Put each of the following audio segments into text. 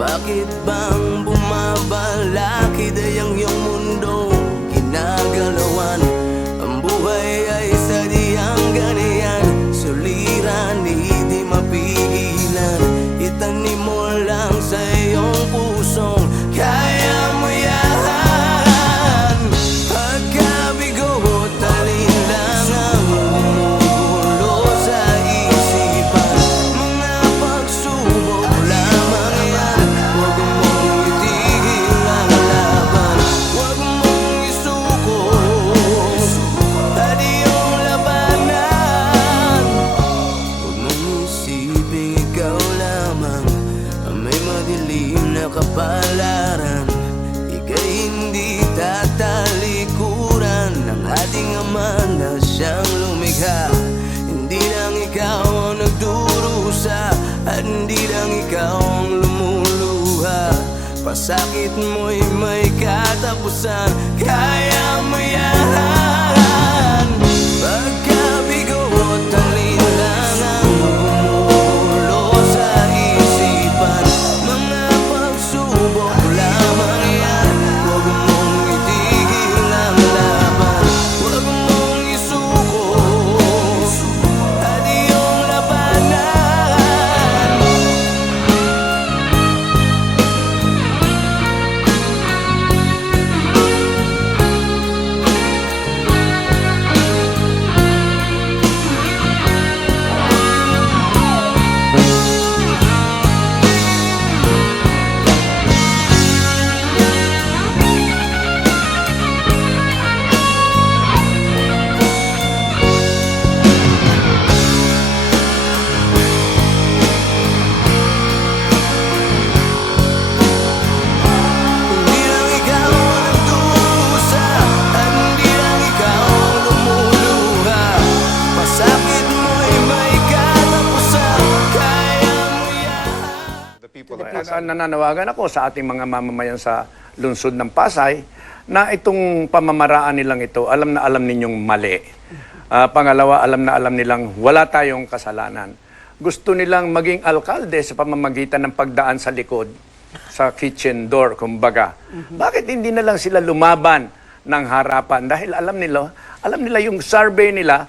Bakit bang bumabalakid ay ang iyong mundo ginagalawan? Ang buhay ay sadyang ganyan, suliran, hindi mapigilan. Itanim mo lang sa iyong pusong kaya mo yan. Pagkabigo, talin lang ang bumubulo At hindi lang ikaw ang lumuluha. Pasakit mo'y may katapusan. Kaya mo yan. Pagkabigo at alinlangan gumugulo sa isipan. Mga pagsubok lamang yan. Huwag mong itigil ang laban. Huwag mong isuko at iyong labanan. Hindi lang ikaw ang nagdusa, at hindi lang ikaw ang lumuluha. Pasakit mo'y may katapusan. Kaya mo yan. The people Nananawagan ako sa ating mga mamamayan sa lungsod ng Pasay na itong pamamaraan nilang ito, alam na alam ninyong mali. Pangalawa, alam na alam nilang wala tayong kasalanan. Gusto nilang maging alkalde sa pamamagitan ng pagdaan sa likod, sa kitchen door, kumbaga. Bakit hindi na lang sila lumaban ng harapan? Dahil alam nila yung survey nila,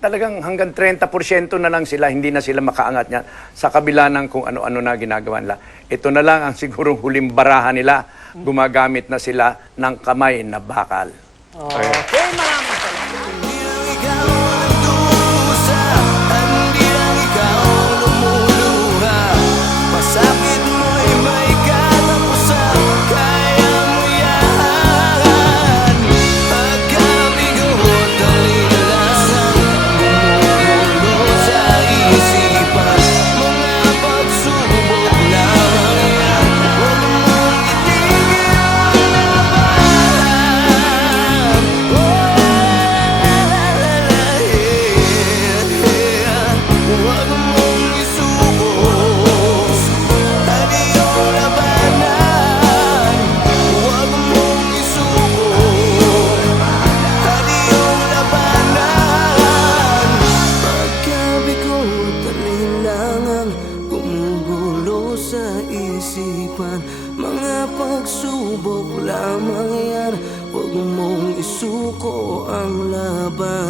talagang hanggang 30% na lang sila, hindi na sila makaangat niya sa kabila ng kung ano-ano na ginagawa nila. Ito na lang ang sigurong huling barahan nila. Gumagamit na sila ng kamay na bakal. Okay, maraming salamat. Hindi lang ikaw ang nagdusa, at hindi lang ikaw ang lumuluha. Pasakit mo'y may katapusan. Kaya mo yan. Pagkabigo at alinlangan gumugulo sa isipan. Mga pagsubok lamang yan. Huwag mong itigil ang laban. Huwag mong isuko at iyong labanan. Huwag mong isuko at iyong labanan. Pagkabigo at alinlangan gumugulo sa isipan. Mga pagsubok lamang yan. Huwag mong isuko ang laban.